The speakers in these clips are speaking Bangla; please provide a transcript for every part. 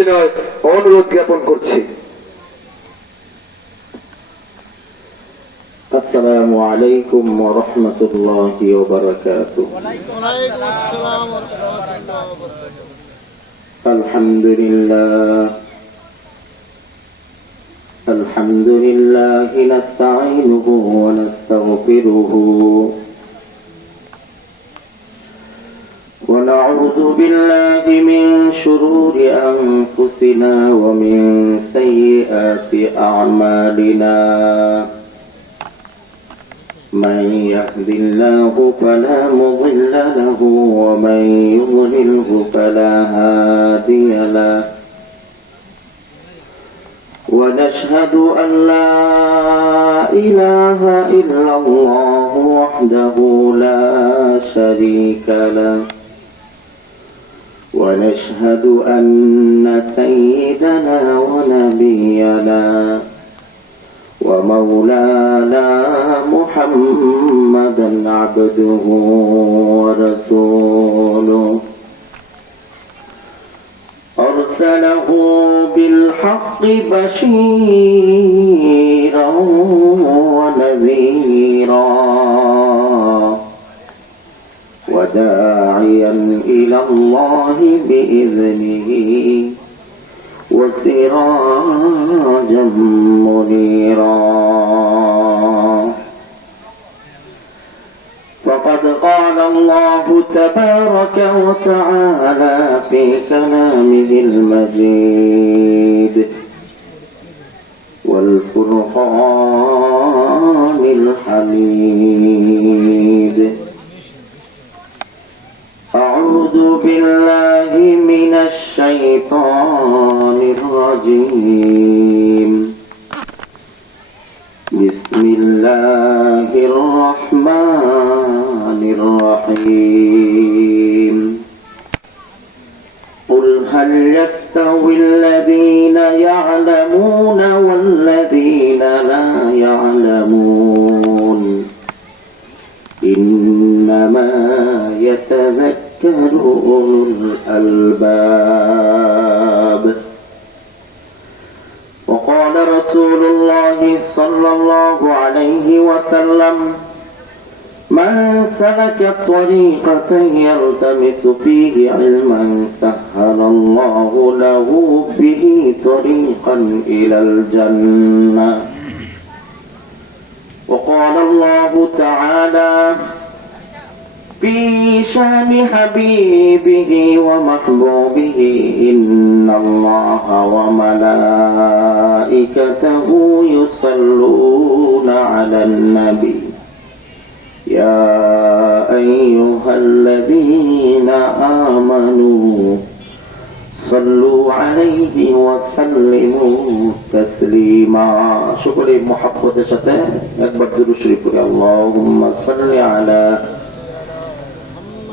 অনুরোধ জ্ঞাপন করছি। আসসালামু আলাইকুম ওয়া রাহমাতুল্লাহি ওয়া বারাকাতুহু। ওয়ালাইকুম আসসালাম ওয়া রাহমাতুল্লাহি ওয়া বারাকাতুহু। আলহামদুলিল্লাহ নাস্তাঈনুহু ওয়া নাস্তাগফিরুহু ونعوذ بالله من شرور أنفسنا ومن سيئات أعمالنا من يهد الله فلا مضل له ومن يضلله فلا هادي له ونشهد أن لا إله إلا الله وحده لا شريك له ونشهد أن سيدنا ونبينا ومولانا محمدا عبده ورسوله أرسله بالحق بشيرا ونذيرا وداعيا إلى الله بإذنه وسراجا منيرا فقد قال الله تبارك وتعالى في كلامه المجيد والفرقان الحميد أعوذ بالله من الشيطان الرجيم بسم الله الرحمن الرحيم قل هل يستوي الذين يعلمون والذين لا يعلمون إنما يتذكر أولو الألباب وقال رسول الله صلى الله عليه وسلم من سلك طريقة يلتمس فيه علما سهل الله له به طريقا إلى الجنة وقال الله تعالى في شان حبيبه ومحبوبه إن الله وملائكته يصلون على النبي يا أيها الذين آمنوا صلوا عليه وسلموا تسليما شكرا محبة شتى أكبر درود شريف اللهم صل على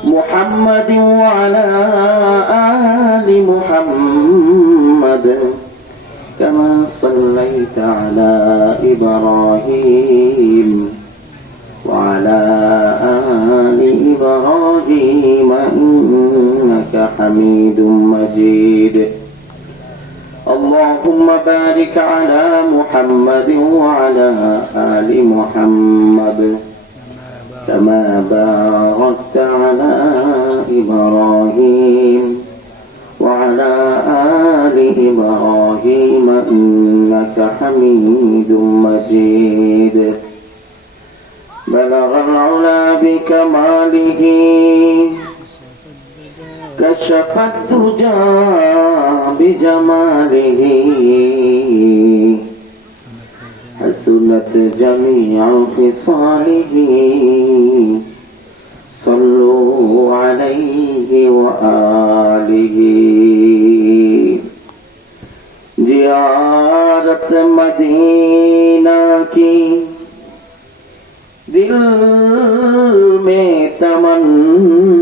محمد وعلى آل محمد كما صليت على إبراهيم وعلى آل إبراهيم إنك حميد مجيد اللهم بارك على محمد وعلى آل محمد كما باركت على إبراهيم وعلى آل إبراهيم إنك حميد مجيد بلغ العلا بكماله كشف الدجى بجماله حسنت جميع خصاله صلوا عليه وآله زیارت مدینہ کی دل میں تمنا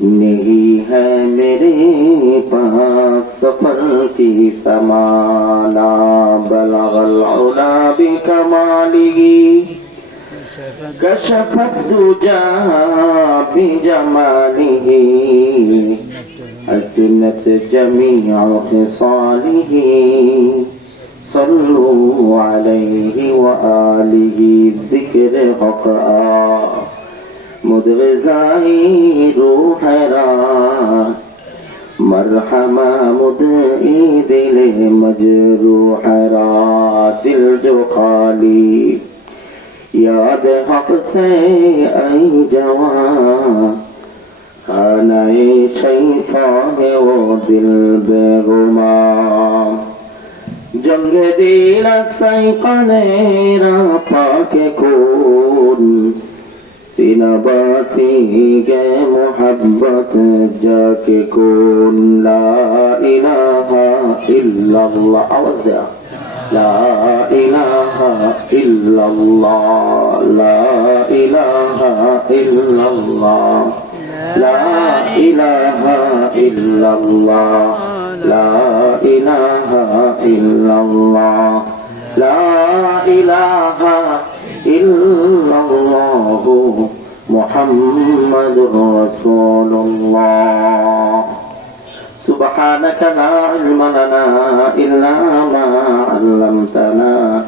نہیں ہے میرے پاس سفر کی تمنا بلغ العلا بکمالہ كشف الدجى بجماله حسنت جميع خصاله صلوا عليه وآله ذكر حقا مدغزائی روح رات مرحمہ مدعی دل مجروح رات دل جو خالی یاد حق سے ای جوان خانہ شیطان ہے وہ دل بے گمان جنگ دل سیقنے پاک کون سینہ باتی گے محبت جا کے کون لا الہ الا اللہ آواز دیا لا الہ الا اللہ لا الہ الا اللہ لا الہ الا اللہ لا الہ الا اللہ لا الہ الا اللہ محمد رسول اللہ سبحانك لا علم لنا إلا ما علمتنا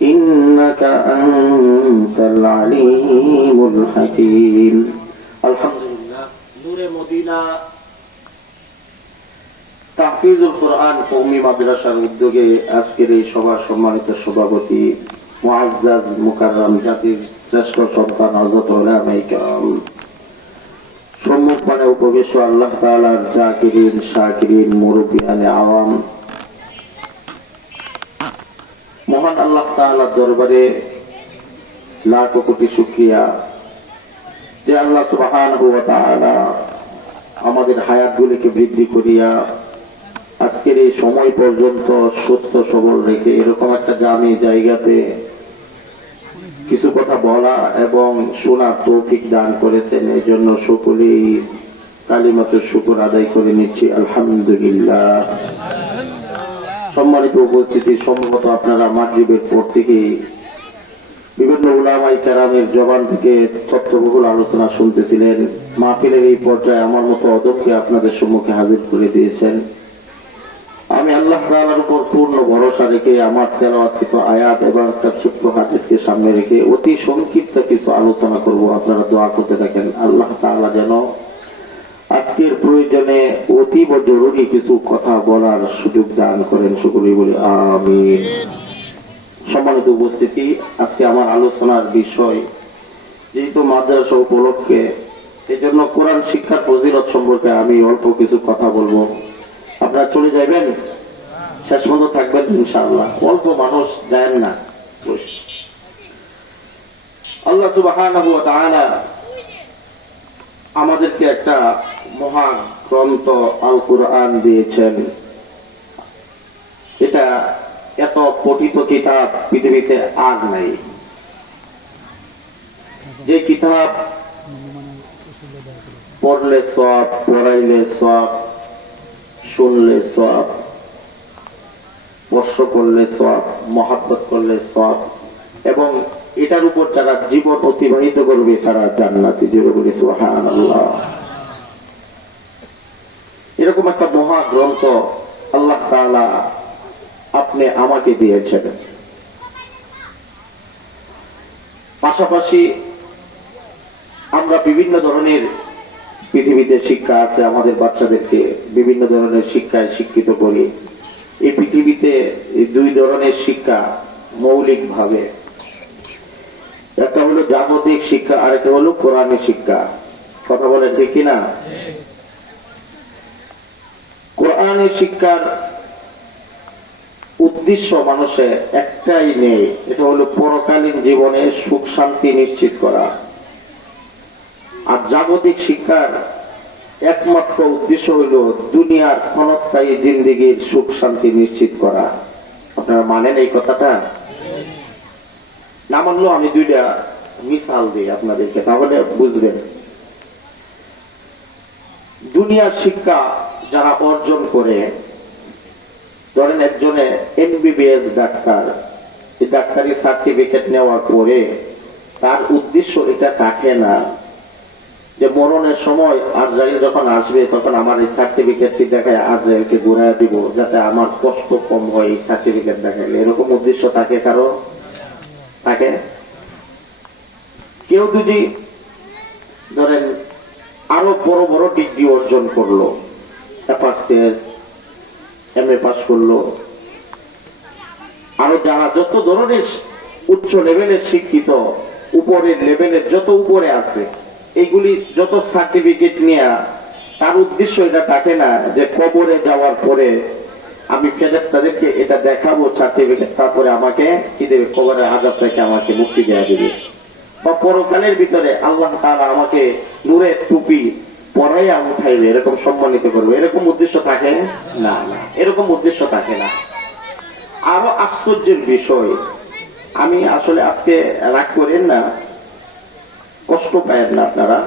إنك أنت العليم الحكيم الحمد لله نور مدينة তাহফিজুল কোরআন কওমি মাদ্রাসার উদ্যোগে আজকের এই সভা সম্মানিত সভাপতি মুআজ্জাজ মুকাররম জাতির শ্রেষ্ঠ সন্তান হযরত উলামায়ে কেরাম সম্মুখপানে উপবিষ্ট আল্লাহ তাআলার জাকিরিন শাকিরিন মুরব্বিয়ানে আওয়াম মহান আল্লাহ তাআলার দরবারে লাখ কোটি শুকরিয়া যে আল্লাহ সুবহানাহু ওয়া তাআলা আমাদের হায়াতগুলিকে বৃদ্ধি করিয়া আজকের এই সময় পর্যন্ত সুস্থ সবল রেখে এরকম একটা জামি জায়গাতে কিছু কথা বলা এবং শোনার তৌফিক দান করেছেন এই জন্য সকলেই কালিমাতুর শুকর আদায় করে নিচ্ছি আলহামদুলিল্লাহ সম্মানিত উপস্থিতি সম্ভবত আপনারা মাগরিবের পর থেকে বিভিন্ন উলামায়ে কেরামের জবান থেকে তথ্যবহুল আলোচনা শুনতেছিলেন মাহফিলের এই পর্যায়ে আমার মতো অদক্ষকে আপনাদের সম্মুখে হাজির করে দিয়েছেন আমি আল্লাহ তাআলার উপর পূর্ণ ভরসা রেখে আমার তেলাওয়াতকৃত আয়াত এবং একটা ছোট্ট হাদিসকে সামনে রেখে অতি সংক্ষিপ্ত কিছু আলোচনা করব আপনারা দোয়া করতে থাকেন আল্লাহ তাআলা যেন আজকের প্রয়োজনে অতীব জরুরি কিছু কথা বলার সুযোগ দান করেন সকলেই বলি আমিন সম্মানিত উপস্থিতি আজকে আমার আলোচনার বিষয় যেহেতু মাদ্রাসা উপলক্ষে এজন্য কোরআন শিক্ষার ফজিলত সম্পর্কে আমি অল্প কিছু কথা বলবো আপনারা চলে যাবেন শেষ পর্যন্ত থাকবেন ইনশাআল্লাহ অল্প মানুষ যায় না আল্লাহ সুবহানাহু ওয়া তাআলা আমাদেরকে একটা মহান গ্রন্থ আল কুরআন দিয়েছেন এটা এত পঠিত কিতাব পৃথিবীতে আর নাই যে কিতাব পড়লে সওয়াব পড়াইলে সওয়াব শুনলে সওয়াব স্পর্শ করলে সওয়াব মহব্বত করলে সওয়াব এবং এটার উপর যারা জীবন অতিবাহিত করবে তারা জান্নাতি জোরে বলি সুবহানাল্লাহ এরকম একটা মহা গ্রন্থ আল্লাহ তাআলা আপনি আমাকে দিয়েছেন পাশাপাশি আমরা বিভিন্ন ধরনের পৃথিবীতে শিক্ষা আছে আমাদের বাচ্চাদেরকে বিভিন্ন ধরনের শিক্ষায় শিক্ষিত করি এই পৃথিবীতে দুই ধরনের শিক্ষা মৌলিক ভাবে একটা হলো জাগতিক শিক্ষা আর একটা হলো কোরআনের শিক্ষা কথা বলেন ঠিক কিনা কোরআনের শিক্ষার উদ্দেশ্য মানুষের একটাই নেই এটা হলো পরকালীন জীবনে সুখ শান্তি নিশ্চিত করা আর জাগতিক শিক্ষার একমাত্র উদ্দেশ্য হলো দুনিয়ার ক্ষণস্থায়ী জিন্দেগির সুখ শান্তি নিশ্চিত করা আপনারা মানেন এই কথাটা না মানলেও আমি দুইটা মিসাল দিই আপনাদেরকে তাহলে বুঝবেন দুনিয়ার শিক্ষা যারা অর্জন করে ধরেন একজনে এমবিবিএস ডাক্তার এই ডাক্তারি সার্টিফিকেট নেওয়ার পরে তার উদ্দেশ্য এটা থাকে না যে মরণের সময় আজরাইল যখন আসবে তখন আমার এই সার্টিফিকেটটি দেখায় আজরাইলকে ঘুরাইয়া দিব যাতে আমার কষ্ট কম হয় এই সার্টিফিকেট দেখাইলে, এরকম উদ্দেশ্য থাকে কারো? থাকে? কেউ যদি ধরেন আরো বড় বড় ডিগ্রি অর্জন করলো, এফআরসিএস, এমএ পাস করলো, আরো যারা যত ধরনের উচ্চ লেভেলের শিক্ষিত, উপরের লেভেলের যত উপরে আছে, এইগুলি যত সার্টিফিকেট নিয়ে, তার উদ্দেশ্য এটা থাকে না যে কবরে যাওয়ার পরে আমি ফেরেশতাদেরকে এটা দেখাবো সার্টিফিকেট, তারপরে আমাকে কি দেবে, কবরের আযাব থেকে আমাকে মুক্তি দেওয়া দিবে, বা পরকালের ভিতরে আল্লাহ তাআলা আমাকে নূরের টুপি পরাইয়া উঠাইবে, এরকম সম্মানিত করবে, এরকম উদ্দেশ্য থাকে না? না, এরকম উদ্দেশ্য থাকে না। আরো আশ্চর্যের বিষয়, আমি আসলে আজকে রাগ করেন না, কষ্ট পায়েন না আপনারা,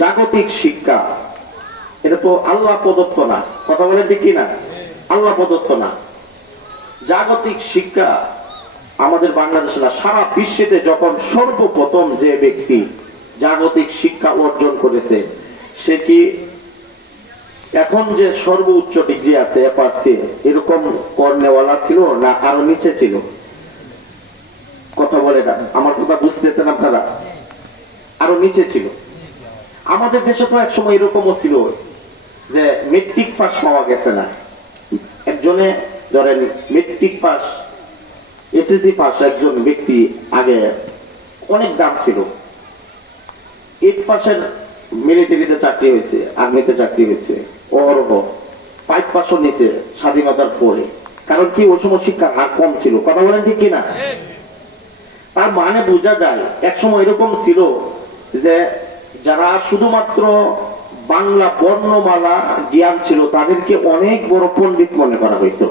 জাগতিক শিক্ষা এটা তো আল্লাহ প্রদত্ত না, কথা বলে ঠিক কিনা? আল্লাহ প্রদত্ত না। জাগতিক শিক্ষা আমাদের বাংলাদেশে না, সারা বিশ্বেতে যখন সর্বপ্রথম যে ব্যক্তি জাগতিক শিক্ষা অর্জন করেছে, সে কি এখন যে সর্বোচ্চ ডিগ্রি আছে এফআরসিএস, এরকম করনেওয়ালা ছিল না আরো নিচে ছিল? কথা বলে না, আমার কথা বুঝতেছেন আপনারা? আরো নিচে ছিল। আমাদের দেশে তো একসময় এরকমও ছিল যে মেট্রিক পাস পাওয়া গেছে না, একজনে ধরেন মেট্রিক পাস, এসএসসি পাস একজন ব্যক্তি আগে অনেক দাম ছিল, 8 পাসের মিলিটারিতে চাকরি হয়েছে, আর্মিতে চাকরি হয়েছে, অহরহ 5 পাসও নিচে স্বাধীনতার পরে, কারণ কি ওই সময় শিক্ষার হার কম ছিল, কথা বলেন ঠিক কিনা? তার মানে বোঝা যায় একসময় এরকম ছিল যে যারা শুধুমাত্র বাংলা বর্ণমালা জ্ঞান ছিল তাদেরকে অনেক বড় পণ্ডিত মনে করা হইতো,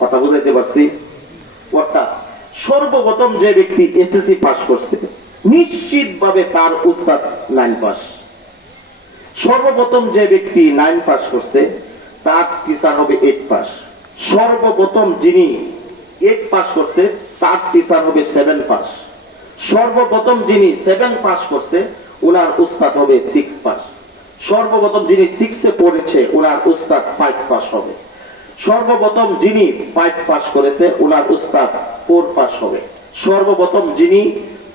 কথা বুঝাইতে পারছি? অর্থাৎ সর্বপ্রথম যে ব্যক্তি এসএসসি পাস করছে নিশ্চিত ভাবে তার উস্তাদ 9 পাস, সর্বপ্রথম যে ব্যক্তি 9 পাস করছে তার টিচার হবে 8 পাস, সর্বপ্রথম যিনি 8 পাস করছে তার টিচার হবে 7 পাস, সর্বপ্রথম যিনি 7 পাস করছে ওনার উস্তাদ হবে 6 পাস, সর্বপ্রথম যিনি 6 এ পড়েছে ওনার উস্তাদ 5 পাস হবে, সর্বপ্রথম যিনি 5 পাস করেছে ওনার উস্তাদ 4 পাস হবে, সর্বপ্রথম যিনি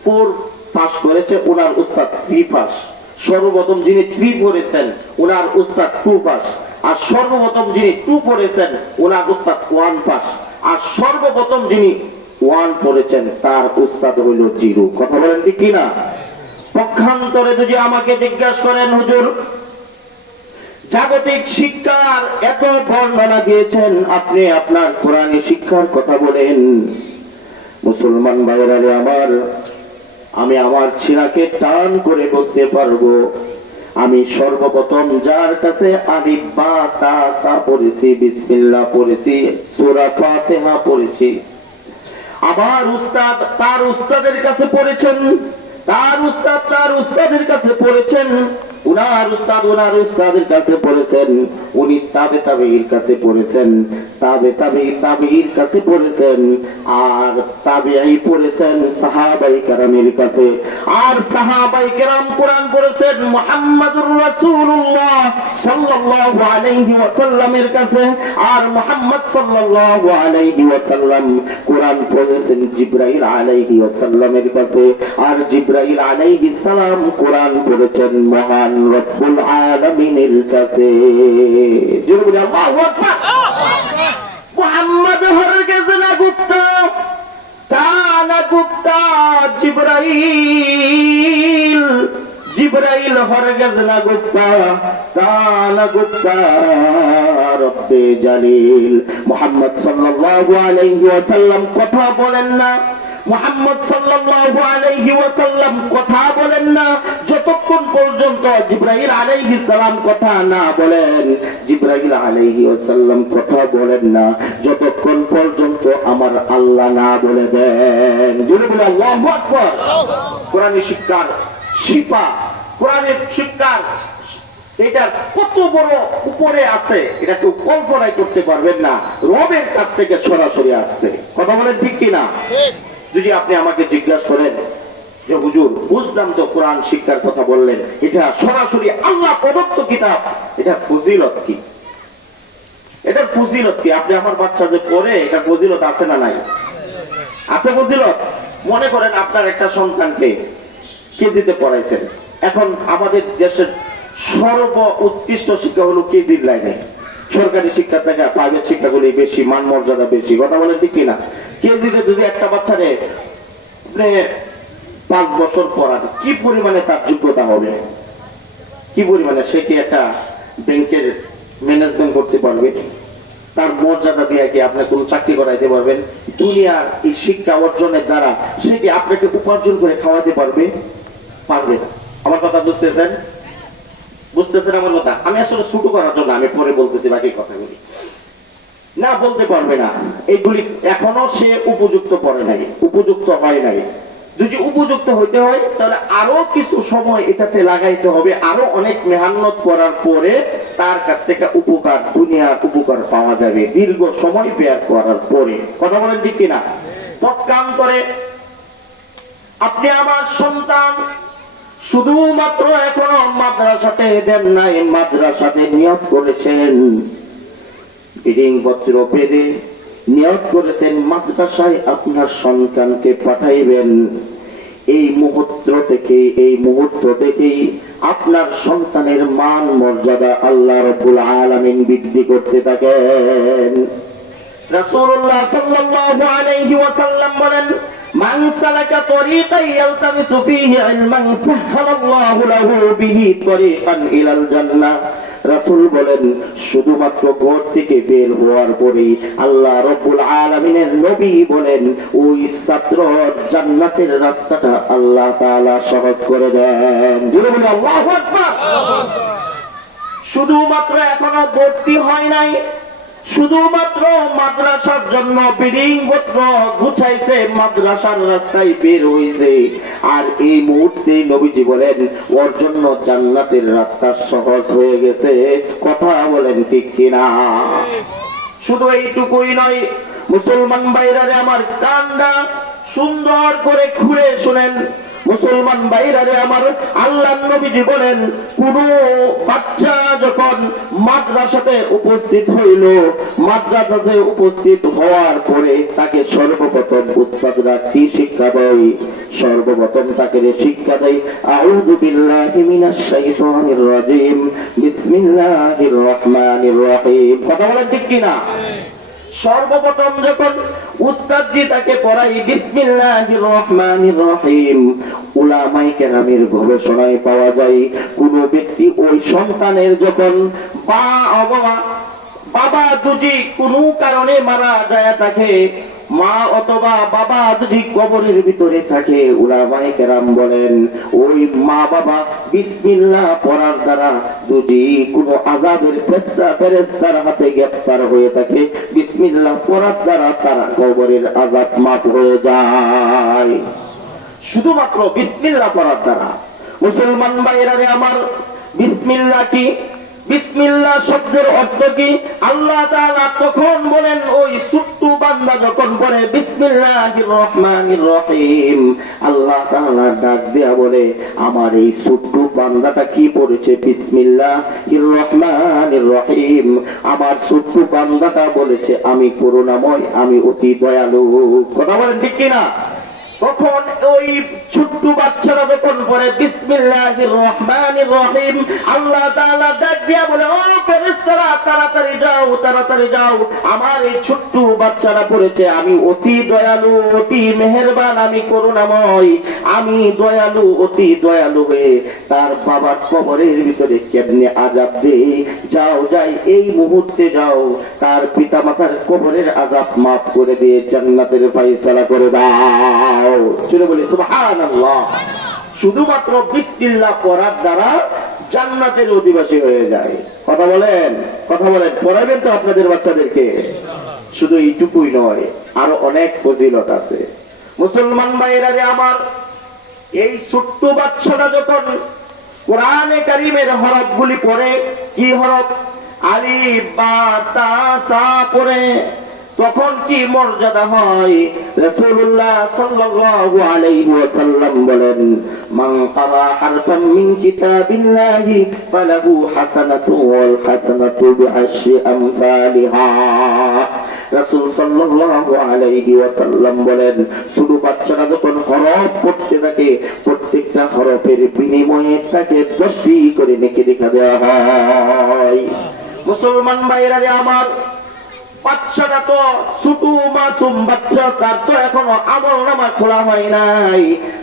4 পাস করেছে ওনার উস্তাদ 3 পাস, সর্বপ্রথম যিনি 3 পড়েছেন ওনার উস্তাদ 2 পাস, আর সর্বপ্রথম যিনি 2 পড়েছেন ওনার উস্তাদ 1 পাস, আর সর্বপ্রথম যিনি 1 পড়েছেন তার উস্তাদ হইল 0, কথা বলেন ঠিক কিনা? পক্ষান্তরে যদি আমাকে জিজ্ঞাসা করেন, হুজুর জাগতিক শিক্ষার এত বর্ণনা দিয়েছেন, আপনি আপনার কোরআনী শিক্ষার কথা বলেন, মুসলমান ভাইয়েরা আমার, আমি আমার ছিরাকে টান করে বলতে পারবো, আমি সর্বপ্রথম যার কাছে আলিফ বা তা সা পড়েছি, বিসমিল্লাহ পড়েছি, সূরা ফাতিহা পড়েছি, আমার উস্তাদ তার উস্তাদের কাছে পড়েছেন, তার উস্তাদ তার উস্তাদের কাছে পড়েছেন, উনার উস্তাদ ওনার উস্তাদের কাছে পড়েছেন, উনি তাবে তাবেঈর কাছে পড়েছেন, তাবে তাবেঈ তাবেঈর কাছে পড়েছেন, আর তাবেঈ পড়েছেন সাহাবায়ে কেরামের কাছে, আর সাহাবায়ে কেরাম কোরআন পড়েছেন মুহাম্মাদুর রাসূলুল্লাহ সাল্লাল্লাহু আলাইহি ওয়াসাল্লামের কাছে, আর মুহাম্মদ সাল্লাল্লাহু আলাইহি ওয়াসাল্লাম কোরআন পড়েছেন জিবরাইল আলাইহি ওয়াসাল্লামের কাছে, আর জিবরাইল আলাইহিস সালাম কোরআন পড়েছেন মহান রব্বুল আলামিনের কাছে। জোরে বলি আল্লাহু আকবার। মুহাম্মদ হরগিজ না গুপ্তা, তানা গুপ্তা জিবরাইল, জিবরাইল হরগিজ না গুপ্তা, তানা গুপ্তা রব্বে জালিল। মুহাম্মদ সাল্লাল্লাহু আলাইহি ওয়াসাল্লাম কথা বলেন না, মুহাম্মদ সাল্লাল্লাহু আলাইহি ওয়াসাল্লাম কথা বলেন না যতক্ষণ পর্যন্ত জিবরাইল আলাইহিস সালাম কথা না বলেন, জিবরাইল আলাইহি ওয়াসাল্লাম কথা বলেন না যতক্ষণ পর্যন্ত আমার আল্লাহ না বলে দেন। জোরে বলে আল্লাহু আকবার। কোরআনী শিক্ষার শিপা, কোরআনের শিক্ষার এটা কত বড় উপরে আছে এটা কেউ কল্পনাই করতে পারবেন না, রবের কাছ থেকে সরাসরি আসছে, কথা বলেন ঠিক কিনা? যদি আপনি আমাকে জিজ্ঞাসা করেন যে হুজুর বুঝলাম তো কোরআন শিক্ষার কথা বললেন, এটা সরাসরি আল্লাহ প্রদত্ত কিতাব, এটা ফজিলত কি? এটা ফজিলত কি? আপনি আমার বাচ্চা যে পড়ে, এটা ফজিলত আছে না নাই? আছে ফজিলত। মনে করেন আপনার একটা সন্তানকে কেজিতে পড়াইছেন, এখন আমাদের দেশের সর্ব উৎকৃষ্ট শিক্ষা হলো কেজির লাইনে, সরকারি শিক্ষা থেকে প্রাইভেট শিক্ষাগুলি বেশি, মান মর্যাদা বেশি, কথা বলেন ঠিক কিনা? কেজিতে যদি একটা বাচ্চারে 5 বছর পড়ান, কি পরিমাণে তার যোগ্যতা হবে, কি পরিমাণে? সে কি একটা ব্যাংকের ম্যানেজমেন্ট করতে পারবে? তার মর্যাদা দিয়ে কি আপনি কোন চাকরি করাইতে পারবেন? দুনিয়ার এই শিক্ষা অর্জনের দ্বারা সে কি আপনাকে উপার্জন করে খাওয়াতে পারবে? পারবে না। আমার কথা বুঝতেছেন? বুঝতেছেন আমার কথা? আমি আসলে ছোট করার জন্য আমি পরে বলতেছি বাকি কথাগুলি। না, বলতে পারবে না, এইগুলি এখনো সে উপযুক্ত পড়ে নাই, উপযুক্ত হয় নাই। যদি উপযুক্ত হইতে হয় তাহলে আরো কিছু সময় এটাতে লাগাইতে হবে, আরো অনেক মেহনত করার পরে তার কাছ থেকে উপকার, দুনিয়ার উপকার পাওয়া যাবে দীর্ঘ সময় ব্যয় করার পরে। কথা বলেন ঠিক কিনা? পক্ষান্তরে আপনি আমার সন্তান শুধুমাত্র এখনো মাদ্রাসাতে দেন নাই, মাদ্রাসাতে নিয়ত করেছেন, বিডিং পত্র পেদে নিয়ত করেছেন মাদ্রাসায় আপনার সন্তানকে পাঠাইবেন। এই মুহূর্ত থেকেই আপনার সন্তানের মান মর্যাদা আল্লাহ রাব্বুল আলামিন বৃদ্ধি করতে থাকেন। রাসূলুল্লাহ সাল্লাল্লাহু আলাইহি ওয়াসাল্লাম বলেন, মান সালাকা তরিকান ইয়ালতামিসু ফীহি ইলমান সাহহালাল্লাহু লাহু বিহি তরিকান ইলাল জান্নাহ। রাসূল বলেন, শুধুমাত্র ঘর থেকে বের হওয়ার পরেই আল্লাহ রাব্বুল আলামিনের নবী বলেন, ওই ছাত্র জান্নাতের রাস্তাটা আল্লাহ তাআলা সহজ করে দেন। জোরে বলি আল্লাহু আকবার। শুধুমাত্র এখনো ভর্তি হয় নাই, শুধুমাত্র মাদ্রাসার জন্য বিডিং পত্র গুছাইছে, মাদ্রাসার রাস্তায় বের হইছে, আর এই মুহূর্তে নবীজি বলেন ওর জন্য জান্নাতের রাস্তা সহজ হয়ে গেছে। কথা বলেন ঠিক কিনা? শুধু এইটুকুই নয়, মুসলমান ভাইরারে আমার, কানটা সুন্দর করে খুলে শুনেন, মুসলমান ভাইরারে আমার, আল্লাহর নবীজি বলেন কোন বাচ্চা যখন মাদ্রাসাতে উপস্থিত হইল, মাদ্রাসাতে উপস্থিত হওয়ার পরে তাকে সর্বপ্রথম উস্তাদরা কি শিক্ষা দেয়? সর্বপ্রথম তাকে শিক্ষা দেয় আউযু বিল্লাহি মিনাশ শাইতানির রাজিম, বিসমিল্লাহির রহমানির রহিম। কথা বলেন ঠিক কিনা? সর্বপ্রথম যখন উস্তাদজি তাকে পড়াই বিসমিল্লাহির রহমানির রহিম, উলামায়ে কেরামের গবেষণায় পাওয়া যায় কোন ব্যক্তি ওই সন্তানের যখন বাবা দুজি কোনো কারণে মারা যায় থাকে, মা অথবা বাবা যদি কবরের ভিতরে থাকে, উলামায়ে কেরাম বলেন ওই মা বাবা বিসমিল্লাহ পড়ার দ্বারা যদি কোনো আযাবের ফেরেশতার হাতে গ্রেফতার হয়ে থাকে, বিসমিল্লাহ পড়ার দ্বারা তারা কবরের আযাব মাফ হয়ে যায়, শুধুমাত্র বিসমিল্লাহ পড়ার দ্বারা। মুসলমান ভাইয়েরা আমার, বিসমিল্লাহ কি? বিসমিল্লাহ শব্দের অর্থ কি? আল্লাহ তাআলা তখন বলেন ওই ছোট্ট বান্দা যখন পড়ে বিসমিল্লাহির রহমানির রহিম, আল্লাহ তাআলা ডাক দেয়া বলে আমার এই ছোট্ট বান্দাটা কি পড়েছে? বিসমিল্লাহির রহমানির রহিম। আমার ছোট্ট বান্দাটা বলেছে আমি করুণাময়, আমি অতি দয়ালু। কথা বলেন ঠিক কিনা? তখন ওই ছোট্ট বাচ্চারা যখন পড়ে বিসমিল্লাহির রহমানির রহিম, আল্লাহ তাআলা ডাক দিয়া বলে ও ফেরেশতারা তাড়াতাড়ি যাও, তাড়াতাড়ি যাও, আমার এই ছোট্ট বাচ্চারা পড়েছে আমি অতি দয়ালু, অতি মেহেরবান, আমি করুণাময়, আমি দয়ালু, অতি দয়ালু হয়ে তার বাবার কবরের ভিতরে কেমনে আযাব দেই, যাও যাই এই মুহূর্তে যাও, তার পিতামাতার কবরের আযাব মাফ করে দিয়ে জান্নাতের ফয়সালা করে দাও। চলে বলি সুবহানাল্লাহ। শুধুমাত্র বিসমিল্লাহ পড়ার দ্বারা জান্নাতের অধিবাসী হয়ে যায়। কথা বলেন, কথা বলেন, পড়াবেন তো আপনাদের বাচ্চাদেরকে? শুধু এইটুকুই নয়, আরো অনেক ফজিলত আছে। মুসলমান ভাইরা আমার, এই ছোট্ট বাচ্চাটা যখন কোরআনে কারীমের হরফগুলি পড়ে, কি হরফ? আলিফ বা তা সা পড়ে, তখন কি মর্যাদা হয়? রাসূলুল্লাহ সাল্লাল্লাহু আলাইহি ওয়াসাল্লাম বলেন, মান ক্বারা হারফান মিন কিতাবিল্লাহি ফালাহু হাসানাতু ওয়াল হাসানাতু বিআশরি আমসালিহা। রাসূল সাল্লাল্লাহু আলাইহি ওয়াসাল্লাম বলেন, শুধু বাচ্চারা যখন হরফ পড়তে থাকে, প্রত্যেকটা হরফের বিনিময়ে তাকে 10টি করে নেকি লেখা দেওয়া হয়। মুসলমান ভাইরা আমার, বাচ্চাটা তো ছোট মাসুম বাচ্চা, তার তো এখনো আমল নামা খোলা হয় নাই,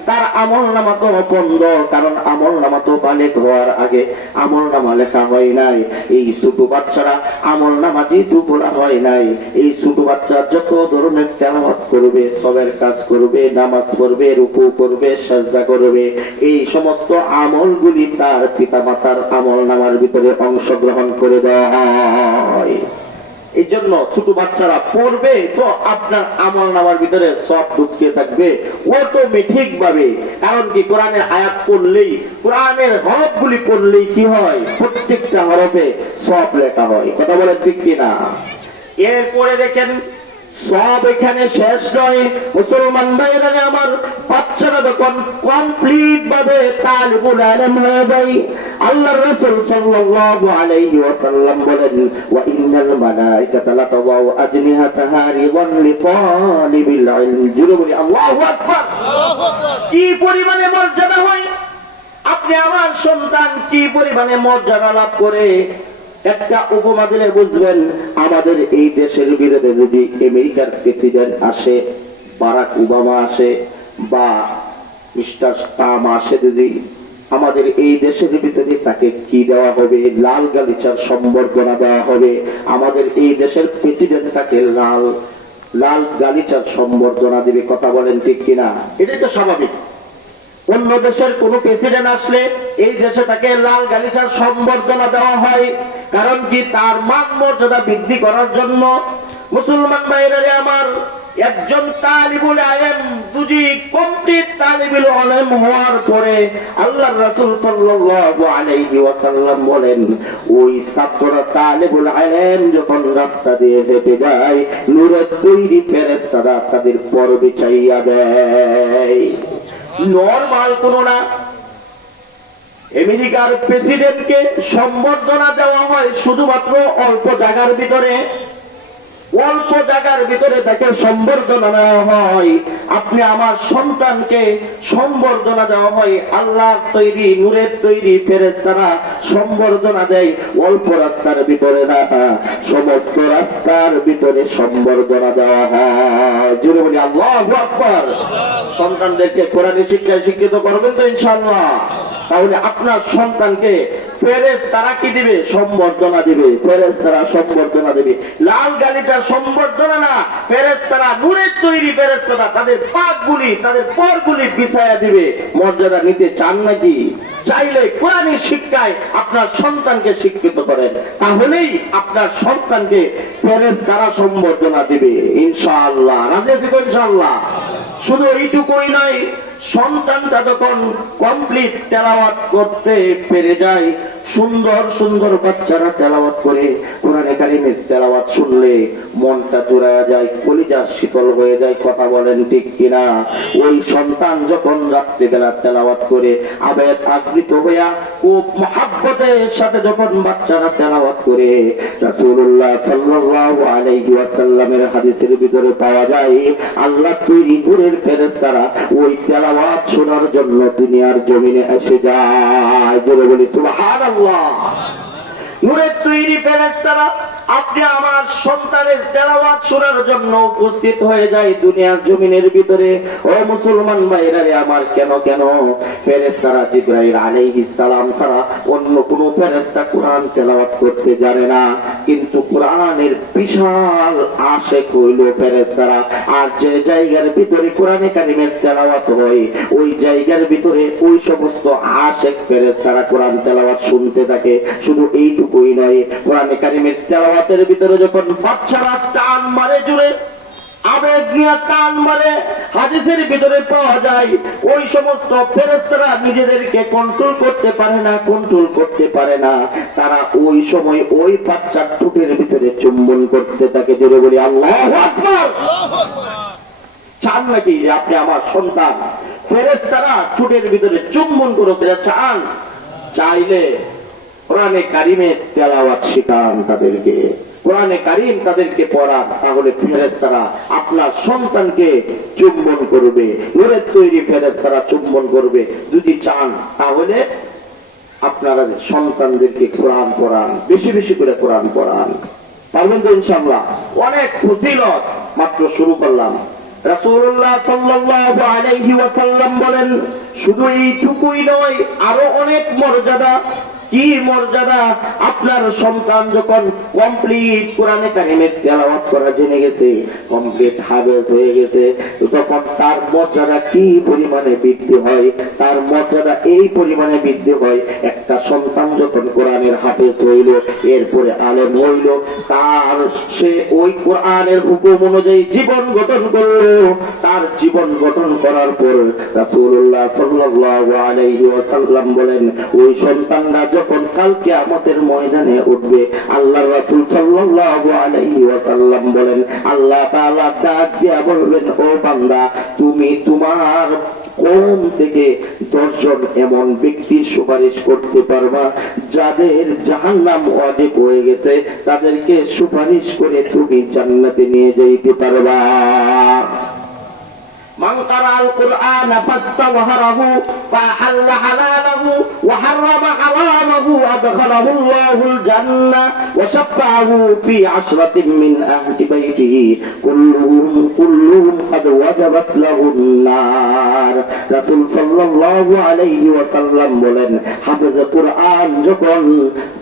তার আমল নামা তো বন্ধ, কারণ আমল নামা তো বালেক হওয়ার আগে আমল নামা লেখা হয় নাই। এই ছোট বাচ্চারা আমল নামা যেহেতু খোলা হয় নাই, এই ছোট বাচ্চা যত ধরনের তেলাওয়াত করবে, সবের কাজ করবে, নামাজ পড়বে, রুকু করবে, সাজদা করবে, এই সমস্ত আমলগুলি তার পিতা মাতার আমল নামার ভিতরে অংশগ্রহণ করে দেওয়া হয়। এই জন্য ছোট বাচ্চারা পড়বে তো আপনার আমল নামার ভিতরে সব ঢুকতে থাকবে অটোমেটিক ভাবে। কারণ কি, কোরআনের আয়াত পড়লেই, কোরআনের হরফগুলি পড়লেই কি হয়, প্রত্যেকটা হরফে সব লেখা হয়। কথা বলেন ঠিক কিনা? এরপরে দেখেন, সব এখানে শেষ নয়। মুসলমান ভাইরা আমার, বাচ্চারা যখন কমপ্লিট ভাবে তালিবুল ইলম হয়ে যায়, আল্লাহর রাসূল সাল্লাল্লাহু আলাইহি ওয়াসাল্লাম বলেন, ওয়া ইন্নাল মালাইকাতা লাতাদাউ আজনিহাতাহা রিদান লিতালিবিল ইলম। জোরে বলি আল্লাহু আকবার। কি পরিমাণে মর্যাদা হয়! আপনি আমার সন্তান কি পরিমাণে মর্যাদা লাভ করে, একটা উপমা দিলে বুঝবেন। আমাদের এই দেশের বিরুদ্ধে যদি আমেরিকার প্রেসিডেন্ট আসে, বারাক ওবামা আসে বা মিস্টার ট্রাম্প আসে, যদি আমাদের এই দেশের ভিতরে তাকে কি দেওয়া হবে? লাল গালিচার সম্বর্ধনা দেওয়া হবে। আমাদের এই দেশের প্রেসিডেন্ট তাকে লাল গালিচার সম্বর্ধনা দেবে। কথা বলেন ঠিক কিনা? এটাই তো স্বাভাবিক। অন্য দেশের কোন প্রেসিডেন্ট আসলে এই দেশে তাকে লাল গালিচার সম্বর্ধনা দেওয়া হয়। কারণ কি, তার মান মর্যাদা বৃদ্ধি করার জন্য। মুসলমান ভাইরা আমার, একজন তালিবুল ইলম যদি কমপ্লিট তালিবুল ইলম হওয়ার পরে আল্লাহর রাসূল সাল্লাল্লাহু আলাইহি ওয়াসাল্লাম বলেন, ওই ছাত্ররা তালিবুল ইলম যখন রাস্তা দিয়ে হেঁটে যায়, নূরের তৈরি ফেরেশতারা তাদের পর বিছাইয়া দেয়। নরমাল কোন না। আমেরিকার প্রেসিডেন্টকে সম্বর্ধনা দেওয়া হয় শুধুমাত্র অল্প জায়গার ভিতরে, অল্প জায়গার ভিতরে তাকে সম্বর্ধনা দেওয়া হয়। আপনি আমার সন্তানকে সম্বর্ধনা দেওয়া হয়, আল্লাহর তৈরি নূরের তৈরি ফেরেশতারা সম্বর্ধনা দেয় অল্প রাস্তার ভিতরে না, সমস্ত রাস্তার ভিতরে সম্বর্ধনা দেওয়া হয়। জোরে বলি আল্লাহু আকবার। সন্তানদেরকে কোরআনের শিক্ষায় শিক্ষিত করবেন তো ইনশাআল্লাহ? তাহলে আপনার সন্তানকে ফেরেশতারা কি দিবে? সম্বর্ধনা দিবে। ফেরেশতারা সম্বর্ধনা দিবে, লাল গালিচার সম্বর্ধনা না, ফেরেশতারা নূরের তৈরি ফেরেশতারা তাদের পাকগুলি, তাদের পরগুলি বিছায়া দিবে। মর্যাদা নিতে চান নাকি? চাইলে কোরআনের শিক্ষায় আপনার সন্তানকে শিক্ষিত করেন, তাহলেই আপনার সন্তানকে ফেরেশতারা সম্বর্ধনা দিবে ইনশাআল্লাহ। রাজি আছি তো ইনশাআল্লাহ? শুধু এইটুকুই নয়, সন্তানটা যখন কমপ্লিট তেলাওয়াত করতে পেরে যায়, সুন্দর সুন্দর বাচ্চারা তেলাওয়াত করে, কোরআনে কারিমের তেলাওয়াত শুনলে মনটা জুড়ায়া যায়, কলিজা শীতল হয়ে যায়। কথা বলেন ঠিক কিনা? ওই সন্তান যখন রাত্রিবেলা তেলাওয়াত করে আবেগ আবৃত হইয়া খুব মহব্বতের সাথে যখন বাচ্চারা তেলাওয়াত করে, রাসূলুল্লাহ সাল্লাল্লাহু আলাইহি ওয়াসাল্লামের হাদিসের ভিতরে পাওয়া যায়, আল্লাহ তৈরি নূরের ফেরেশতারা ওই তেলাওয়াত শোনার জন্য দুনিয়ার জমিনে এসে যায়। জোরে বলি সুবহানাল্লাহ। নূরের তৈরি ফেরেশতারা আপনি আমার সন্তানের তেলাওয়াত শোনার জন্য উপস্থিত হয়ে যায় দুনিয়ার জমিনের ভিতরে। ও মুসলমান ভাইরা আমার, কেন ফেরেশতারা জিবরাইল আলাইহিস সালাম ছাড়া অন্য কোন ফেরেশতা কোরআন তেলাওয়াত করতে জানে না, কিন্তু কোরআনের বিশাল আশিক হইল ফেরেশতারা। আর যে জায়গার ভিতরে কোরআনে কারিমের তেলাওয়াত হয়, ওই জায়গার ভিতরে ওই সমস্ত আশিক ফেরেশতারা কোরআন তেলাওয়াত শুনতে থাকে। শুধু এইটুকুই নয়, কোরআনে কারিমের তেলাওয়াতের ভিতরে যখন বাচ্চারা টান মারে জুড়ে, আবেগ নিয়ে টান মারে। হাদিসের ভিতরে পাওয়া যায় ওই সমস্ত ফেরেশতারা নিজেদেরকে কন্ট্রোল করতে পারে না, তারা ওই সময় ওই বাচ্চার ঠোঁটের ভিতরে চুম্বন করতে থাকে। জোরে বলি আল্লাহু আকবার। চান নাকি যে আপনি আমার সন্তান ফেরেশতারা ঠোঁটের ভিতরে চুম্বন করতে চান? চাইলে কোরআনে কারিমে তেলাওয়াত শিখান তাদেরকে, কোরআনে কারিম তাদেরকে পড়ান, তাহলে ফেরেশতারা আপনার সন্তানকে চুম্বন করবে, নূরের তৈরি ফেরেশতারা চুম্বন করবে। যদি চান তাহলে আপনারা সন্তানদেরকে কোরআন পড়ান, বেশি বেশি করে কোরআন পড়ান, পারবেন তো ইনশাআল্লাহ। অনেক ফজিলত, মাত্র শুরু করলাম। রাসূলুল্লাহ সাল্লাল্লাহু আলাইহি ওয়াসাল্লাম বলেন, শুধু এইটুকুই নয়, আরো অনেক মর্যাদা। কি মর্যাদা? আপনার সন্তান যখন কমপ্লিট কোরআনে কারিমের তেলাওয়াত করা জেনে গেছে, কমপ্লিট হাফেজ হয়ে গেছে, তখন তার মর্যাদা কি পরিমাণে বৃদ্ধি হয়। তার মর্যাদা এই পরিমাণে বৃদ্ধি হয়, একটা সন্তান যখন কোরআনের হাফেজ হইল, এরপরে আলেম হইল, তার সে ওই কোরআনের হুকুম অনুযায়ী জীবন গঠন করলো। তার জীবন গঠন করার পর রাসূলুল্লাহ সাল্লাল্লাহু আলাইহি ওয়াসাল্লাম বলেন, ওই সন্তানরা যখন কাল কিয়ামতের ময়দানে উঠবে, আল্লাহর রাসূল সাল্লাল্লাহু আলাইহি ওয়াসাল্লাম বলেন, আল্লাহ তাআলা ডাক দিয়া বলবেন, ও বান্দা, তুমি তোমার কওম থেকে 10 জন এমন ব্যক্তির সুপারিশ করতে পারবা যাদের জাহান্নাম ওয়াজিব হয়ে গেছে, তাদেরকে সুপারিশ করে তুমি জান্নাতে নিয়ে যাইতে পারবা। من قرأ القرآن فاستظهره فأحل حلاله وحرم حرامه أدخله الله الجنة وشفعه في 10 من أهل بيته كلهم قد وجبت له النار। রাসূল সাল্লাল্লাহু আলাইহি ওয়াসাল্লাম বলেন, হাফেজ কোরআন যখন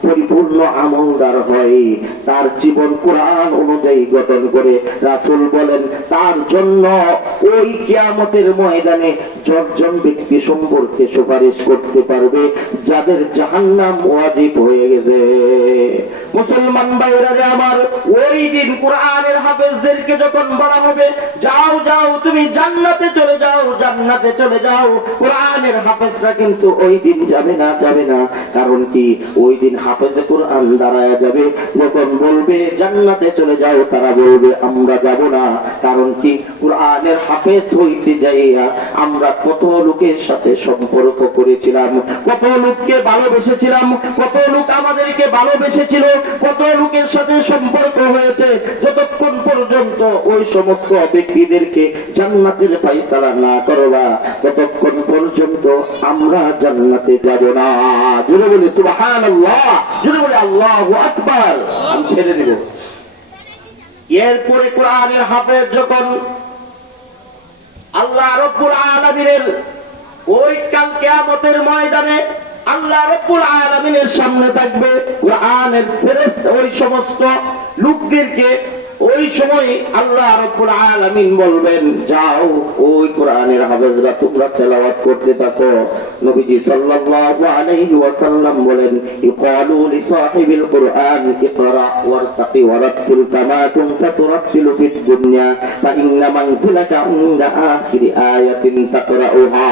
পরিপূর্ণ আমলদার হয়, তার জীবন কোরআন অনুযায়ী গঠন করে, রাসূল বলেন তার জন্য ওই কিয়ামতের ময়দানে 10 জন ব্যক্তি সম্পর্কে সুপারিশ করতে পারবে যাদের জাহান্নাম ওয়াজিব হয়ে গেছে। মুসলমান ভাইরা আমার, ওই দিন কোরআনের হাফেজদেরকে যখন বলা হবে, যাও যাও তুমি জান্নাতে চলে যাও, জান্নাতে চলে যাও, কোরআনের হাফেজরা কিন্তু ওই দিন যাবে না। কারণ কি? ওই দিন হাফেজ কোরআন দাঁড়ায়া যাবে, যখন বলবে জান্নাতে চলে যাও, তারা বলবে আমরা যাব না। কারণ কি? কোরআনের হাফেজ হইতে যাইয়া আমরা কত লোকের সাথে সম্পর্ক করেছিলাম, কত লোককে ভালোবেসেছিলাম, কত লোক আমাদেরকে ভালোবেসেছিল, কত লোকের সাথে সম্পর্ক হয়েছে, যতক্ষণ পর্যন্ত ওই সমস্ত ব্যক্তিদেরকে জান্নাতের ফয়সালা না করবা, ততক্ষণ পর্যন্ত আমরা জান্নাতে যাব না। জোরে বলি সুবহানাল্লাহ, জোরে বলি আল্লাহু আকবার। আমি ছেড়ে দিব। এরপরে কোরআনের হাফেজ যখন আল্লাহ রাব্বুল আলামিনের ওই কাল কিয়ামতের ময়দানে আল্লাহ রাব্বুল আলামিনের সামনে থাকবে, কোরআনের ফেরেশতা ওই সমস্ত লোকদেরকে ওই সময় আল্লাহ রাব্বুল আলামিন বলবেন, যাও ওই কোরআনের হাফেজরা তোমরা তেলাওয়াত করতে থাকো। নবীজি সাল্লাল্লাহু আলাইহি ওয়াসাল্লাম বলেন, ইকালু লিসাহিবিল কুরআন ইকরা ওয়ারতাকি ওয়ারাতিল কামা কুনতা তুরাতিলু ফিদ দুনিয়া ফা ইন্না মানজিলাকা ইনদা আখিরি আয়াতিন তাকরাউহা।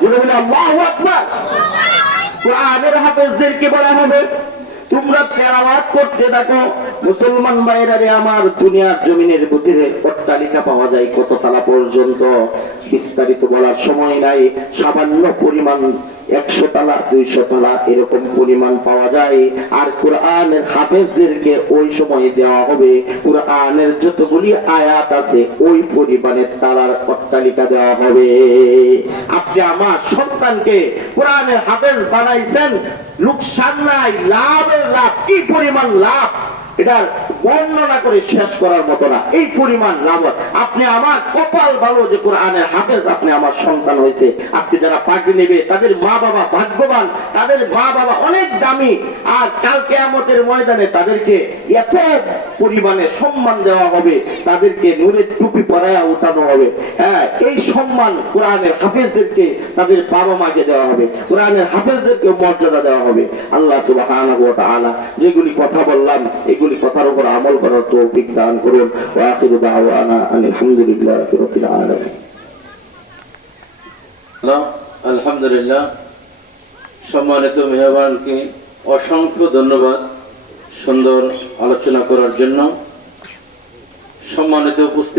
জোরে বলে আল্লাহু আকবার। কোরআনের হাফেজদেরকে বলা হবে, তোমরা তেলাওয়াত করতে থাকো। মুসলমান ভাইরা আমার, দুনিয়ার জমিনের ভিতরে অট্টালিকা পাওয়া যায় কত তালা পর্যন্ত, বিস্তারিত বলার সময় নাই। সামান্য পরিমাণ 100 তালা 200 তালা এরকম পরিমাণ পাওয়া যায়। আর কোরআনের হাফেজদেরকে ওই সময় দেওয়া হবে কোরআনের যতগুলি আয়াত আছে ওই পরিমাণের তালার অট্টালিকা দেওয়া হবে। আপনি আমার সন্তানকে কোরআনের হাফেজ বানাইছেন, লোকসান নাই, লাভের লাভ। কি পরিমাণ লাভ, এটা বর্ণনা করে শেষ করার মতো না, এই পরিমাণ লাভ। আপনি আমার কপাল ভালো যে কোরআনের হাফেজ আপনি আমার সন্তান হয়েছে। আজকে যারা পাগড়ি নেবে তাদের মা বাবা ভাগ্যবান, তাদের মা বাবা অনেক দামি। আর কাল কিয়ামতের ময়দানে তাদেরকে এত পরিমাণে সম্মান দেওয়া হবে, তাদেরকে নূরের টুপি পরায়া উঠানো হবে। হ্যাঁ, এই সম্মান কোরআনের হাফেজদেরকে তাদের বাবা মাকে দেওয়া হবে, কোরআনের হাফেজদেরকে মর্যাদা দেওয়া হবে। আল্লাহ সুবহানাহু ওয়া তাআলা যেগুলি কথা বললাম, এগুলি কথার উপর আমল করার তৌফিক দান করুন। ওয়া আখিরু দাওয়ানা আলহামদুলিল্লাহি রাব্বিল আলামিন। আলহামদুলিল্লাহ। সম্মানিত মেহমানকে অসংখ্য ধন্যবাদ সুন্দর আলোচনা করার জন্য। সম্মানিত উপস্থিত